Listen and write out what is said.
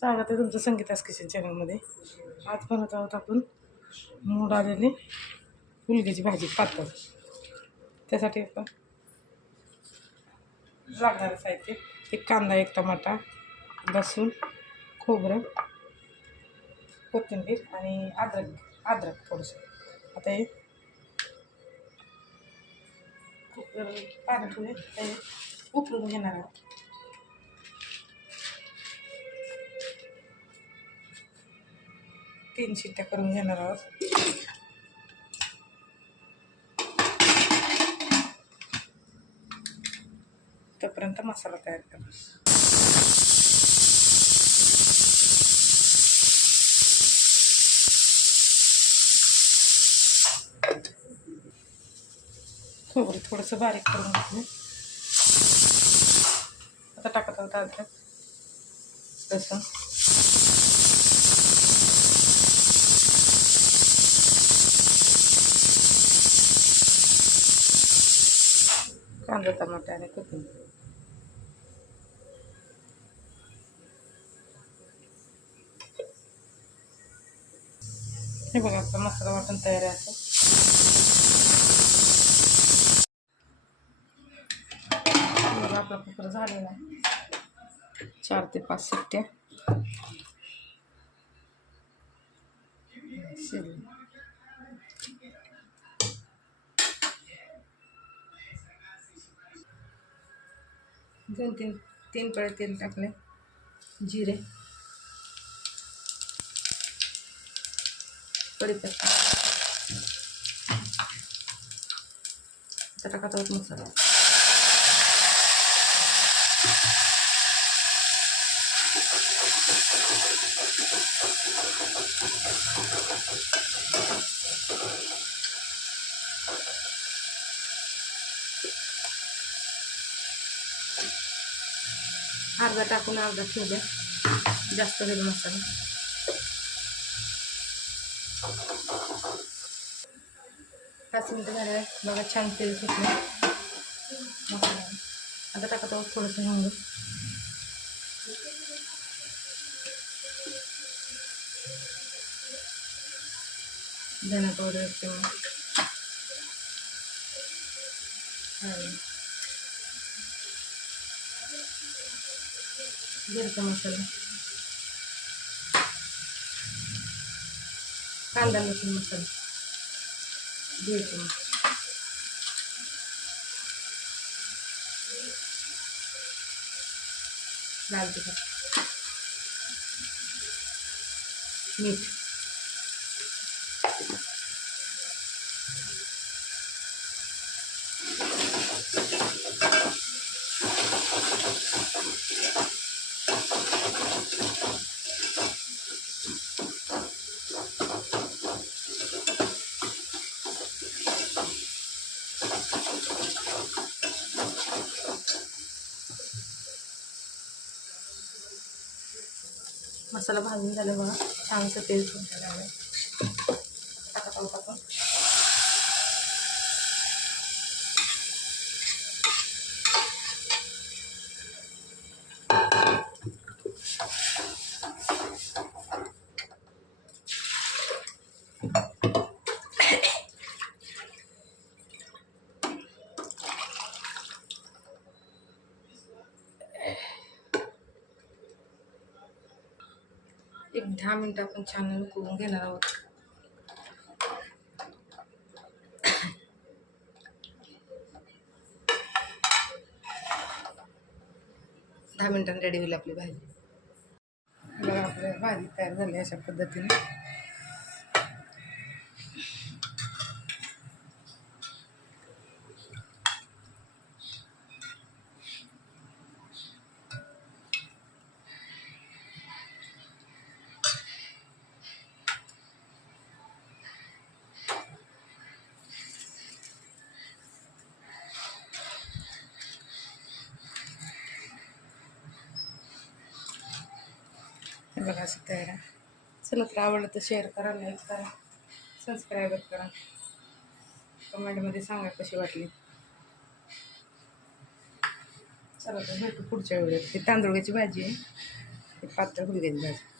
स्वागत आहे तुमचं संगीतास किचन चॅनलमध्ये? आज बनवत आहोत आपण मूड आलेली मुलगीची भाजी पातळ. त्यासाठी आपण लागणारं साहित्य एक कांदा एक टमाटा लसूण खोबरं कोथिंबीर आणि अद्रक अद्रक थोडंसं. आता हे पाणी थोडे उकळून घेणार आहोत. तीन शिट्ट्या करून घेणार आहोत. तोपर्यंत मसाला तयार करा. खोबरं थोडंसं बारीक करून घेतलं आता टाकत आहोत अद्रक लसूण कांदा टमाटा आणि कोथिंबीर हे बघा आपला मसाला वाटण तयार आहे बघा आपला कुकर झालेला आहे. चार ते पाच शिट्ट्या. शिजलं. दोन तीन तीन पळे तेल टाकले. जिरे. कडीपत्ता आता टाकत आहोत मसाला. अर्धा टाकून अर्धा ठेवल्या जास्त गरम मसाला. पाच मिनटं झाले बघा छान तेल सुटलं. आता टाकत आहोत थोडंसं हिंग. धना पावडर किंवा हळद. मिरचा मसाला कांदा लसूण मसाला दीड चमच लाल मसाला भाजून झाला बघा छानसं तेल सुटायला लागलं टाकत Thank you. एक दहा मिनटं आपण छान उकळून घेणार आहोत. दहा मिनटांनी रेडी होईल आपली भाजी. बघा आपली भाजी तयार झाली अशा पद्धतीने. हे बघा असं तयार आहे. चला तर आवडलं तर शेअर करा लाईक करा सबस्क्राईबर करा. कमेंटमध्ये सांगा कशी वाटली. चला तर भेटू पुढच्या वेळेत. ही तांदूळची भाजी आहे. पातळ हुलग्याची भाजी.